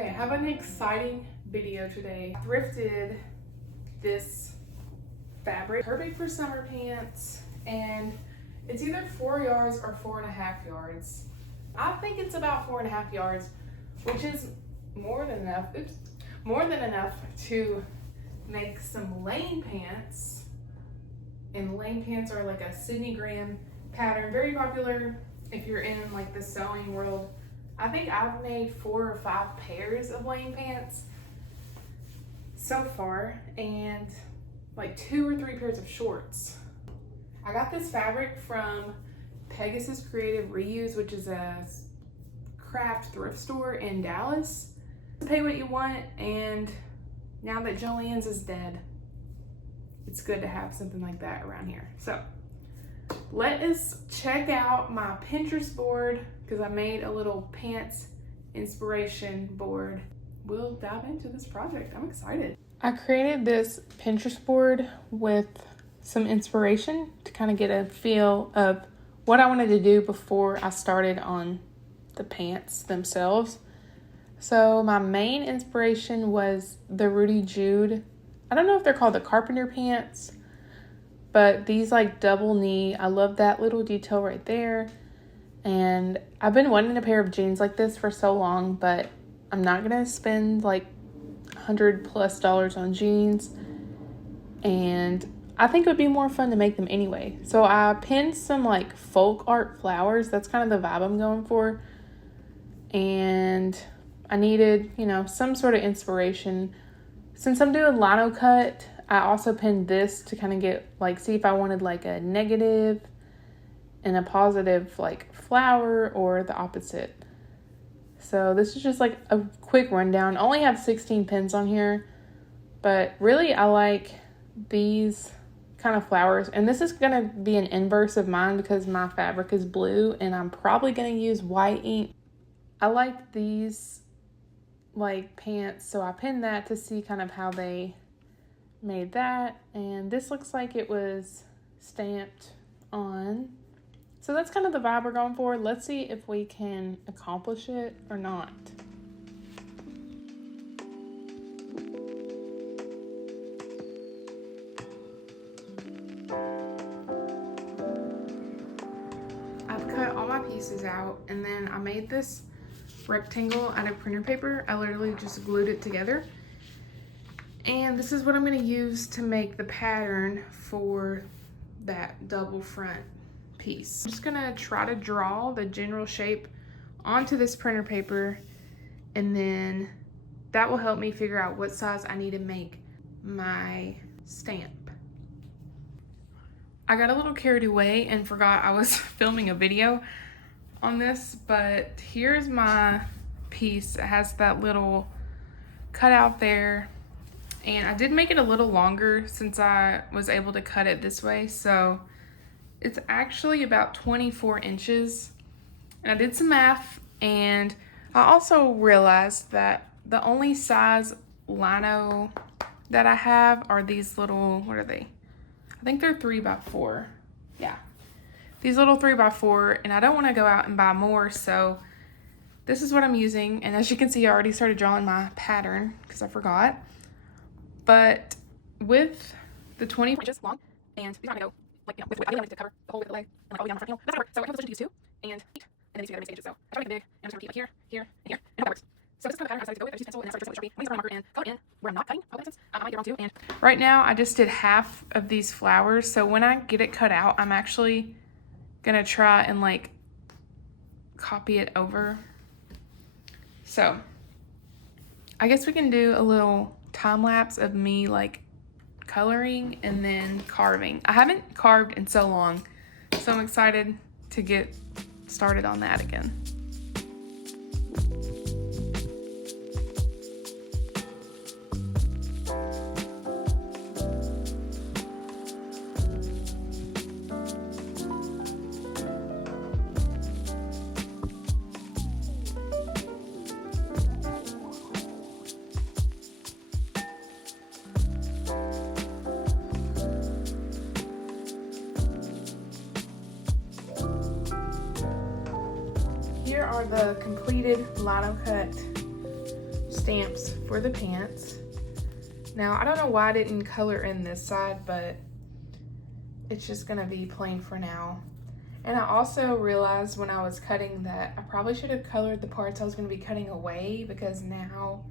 Okay, I have an exciting video today. I thrifted this fabric, perfect for summer pants, and it's either 4 yards or 4.5 yards. I think it's about 4.5 yards, which is more than enough. More than enough to make some lane pants. And lane pants are like a Sydney Graham pattern, very popular if you're in like the sewing world. I think I've made 4 or 5 pairs of lane pants so far, and like 2 or 3 pairs of shorts. I got this fabric from Pegasus Creative Reuse, which is a craft thrift store in Dallas. Pay what you want, and now that Joann's is dead, it's good to have something like that around here. So let us check out my Pinterest board, because I made a little pants inspiration board. We'll dive into this project. I'm excited. I created this Pinterest board with some inspiration to kind of get a feel of what I wanted to do before I started on the pants themselves. So my main inspiration was the Rudy Jude. I don't know if they're called the carpenter pants, but these like double knee. I love that little detail right there. And I've been wanting a pair of jeans like this for so long, but I'm not gonna spend like $100+ on jeans. And I think it would be more fun to make them anyway. So I pinned some like folk art flowers. That's kind of the vibe I'm going for. And I needed, some sort of inspiration. Since I'm doing linocut, I also pinned this to kind of get see if I wanted like a negative and a positive like flower or the opposite. So this is just like a quick rundown. I only have 16 pins on here, but really I like these kind of flowers. And this is going to be an inverse of mine because my fabric is blue and I'm probably going to use white ink. I like these like pants, so I pinned that to see kind of how they made that. And this looks like it was stamped on. So that's kind of the vibe we're going for. Let's see if we can accomplish it or not. I've cut all my pieces out, and then I made this rectangle out of printer paper. I literally just glued it together. And this is what I'm going to use to make the pattern for that double front piece. I'm just going to try to draw the general shape onto this printer paper, and then that will help me figure out what size I need to make my stamp. I got a little carried away and forgot I was filming a video on this, but here's my piece. It has that little cutout there, and I did make it a little longer since I was able to cut it this way, so it's actually about 24 inches. And I did some math, and I also realized that the only size lino that I have are these little, what are they? I think they're 3x4. Yeah, these little 3x4, and I don't want to go out and buy more, so this is what I'm using. And as you can see, I already started drawing my pattern because I forgot. But with the 20 inches long, and these are gonna go with I need to cover the whole width of the leg and all the way down the front heel. That's gonna work. So I have to these two, and these together make stages. So I try to make it big, and I'm just gonna keep like here, and here, and that works. So this is kind of the pattern I decided to go with. I just use pencil, and then I started tracing with Sharpie. I'm using a marker and color in where I'm not cutting. I might get wrong too. And right now I just did half of these flowers. So when I get it cut out, I'm actually gonna try and copy it over. So I guess we can do a little time lapse of me coloring and then carving. I haven't carved in so long, so I'm excited to get started on that again. Here are the completed linocut stamps for the pants. Now, I don't know why I didn't color in this side, but it's just gonna be plain for now. And I also realized when I was cutting that I probably should have colored the parts I was gonna be cutting away, because now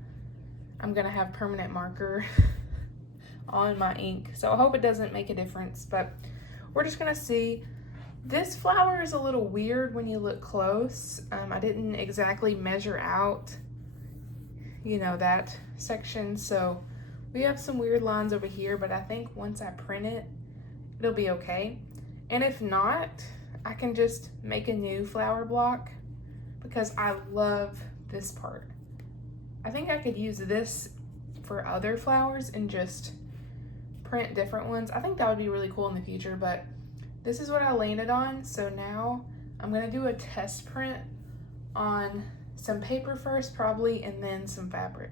I'm gonna have permanent marker on my ink. So I hope it doesn't make a difference, but we're just gonna see. This flower is a little weird when you look close. I didn't exactly measure out, you know, that section. So we have some weird lines over here, but I think once I print it, it'll be okay. And if not, I can just make a new flower block because I love this part. I think I could use this for other flowers and just print different ones. I think that would be really cool in the future, but this is what I landed on. So now I'm gonna do a test print on some paper first probably, and then some fabric.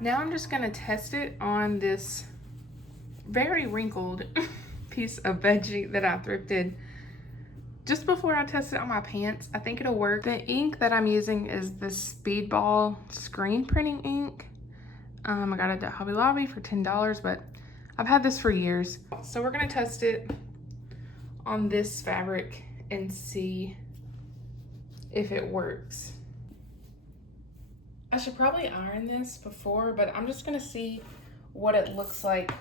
Now I'm just gonna test it on this very wrinkled piece of bedsheet that I thrifted just before I test it on my pants. I think it'll work. The ink that I'm using is the Speedball screen printing ink. I got it at Hobby Lobby for $10, but I've had this for years. So we're gonna test it on this fabric and see if it works. I should probably iron this before, but I'm just gonna see what it looks like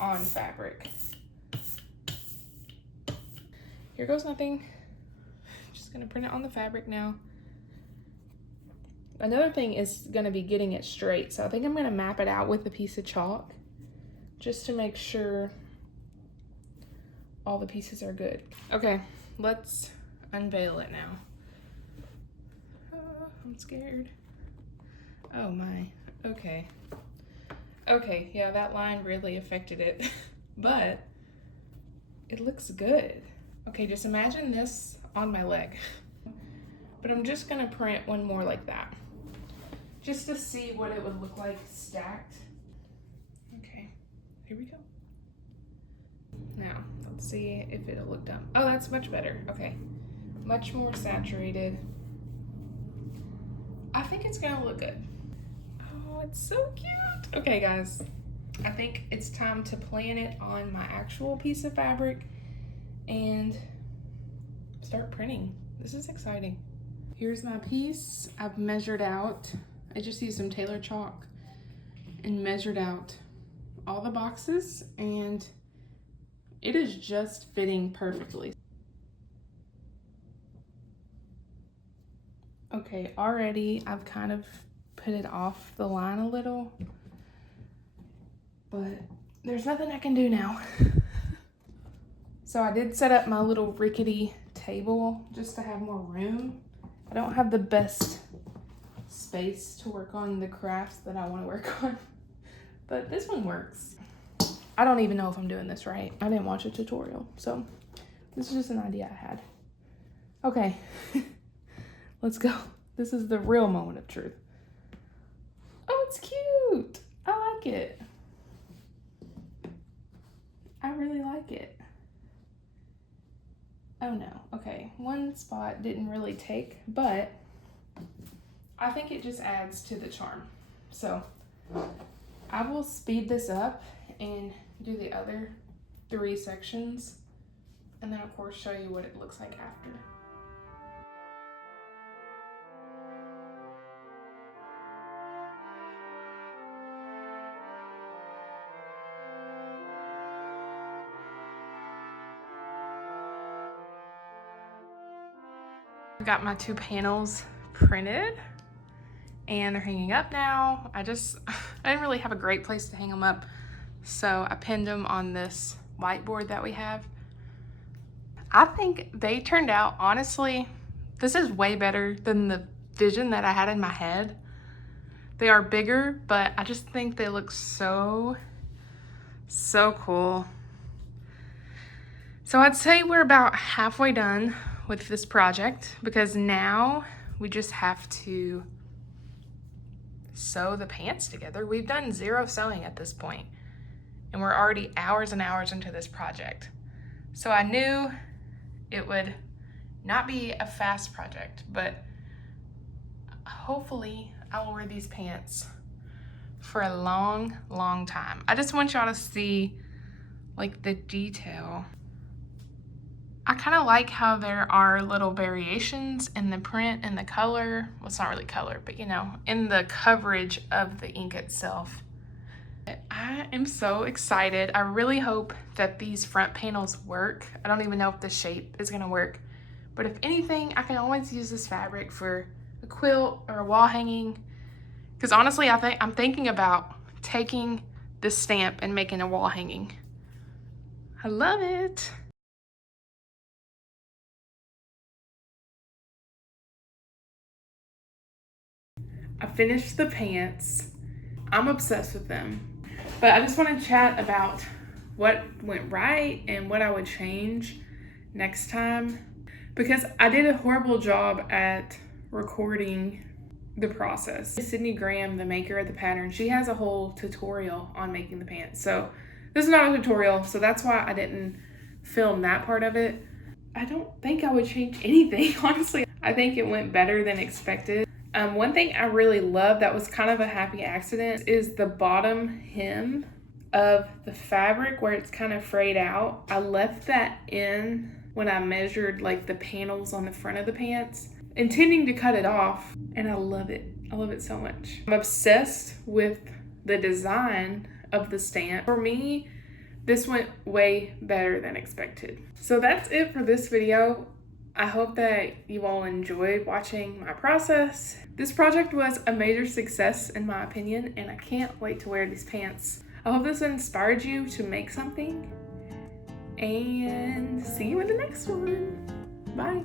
on fabric. Here goes nothing. Just gonna print it on the fabric now. Another thing is gonna be getting it straight. So I think I'm gonna map it out with a piece of chalk just to make sure all the pieces are good. Okay, let's unveil it now. I'm scared. Oh my, okay. Okay, yeah, that line really affected it, but it looks good. Okay, just imagine this on my leg. But I'm just gonna print one more like that, just to see what it would look like stacked. Okay, here we go. Now, let's see if it'll look done. Oh, that's much better, okay. Much more saturated. I think it's gonna look good. Oh, it's so cute. Okay, guys, I think it's time to plan it on my actual piece of fabric and start printing. This is exciting. Here's my piece. I've measured out. I just used some Taylor chalk and measured out all the boxes, and it is just fitting perfectly. Okay, already I've kind of put it off the line a little, but there's nothing I can do now. So I did set up my little rickety table just to have more room. I don't have the best space to work on the crafts that I want to work on, but this one works. I don't even know if I'm doing this right. I didn't watch a tutorial, so this is just an idea I had. Okay, let's go. This is the real moment of truth. Oh, it's cute. I like it. I really like it. Oh no, okay. One spot didn't really take, but I think it just adds to the charm. So I will speed this up and do the other 3 sections, and then of course show you what it looks like after. got my 2 panels printed and they're hanging up now. I didn't really have a great place to hang them up, so I pinned them on this whiteboard that we have. I think they turned out, honestly, this is way better than the vision that I had in my head. They are bigger, but I just think they look so cool. So I'd say we're about halfway done with this project, because now we just have to sew the pants together. We've done 0 sewing at this point, and we're already hours and hours into this project. So I knew it would not be a fast project, but hopefully I will wear these pants for a long time. I just want y'all to see like the detail. I kind of like how there are little variations in the print and the color. Well, it's not really color, but you know, in the coverage of the ink itself. I am so excited. I really hope that these front panels work. I don't even know if the shape is gonna work, but if anything, I can always use this fabric for a quilt or a wall hanging. Because honestly, I'm thinking about taking this stamp and making a wall hanging. I love it. I finished the pants. I'm obsessed with them. But I just want to chat about what went right and what I would change next time, because I did a horrible job at recording the process. Sydney Graham, the maker of the pattern, she has a whole tutorial on making the pants. So this is not a tutorial, so that's why I didn't film that part of it. I don't think I would change anything, honestly. I think it went better than expected. One thing I really love that was kind of a happy accident is the bottom hem of the fabric where it's kind of frayed out. I left that in when I measured like the panels on the front of the pants, intending to cut it off, and I love it. I love it so much. I'm obsessed with the design of the stamp. For me, this went way better than expected. So that's it for this video. I hope that you all enjoyed watching my process. This project was a major success in my opinion, and I can't wait to wear these pants. I hope this inspired you to make something, and see you in the next one. Bye.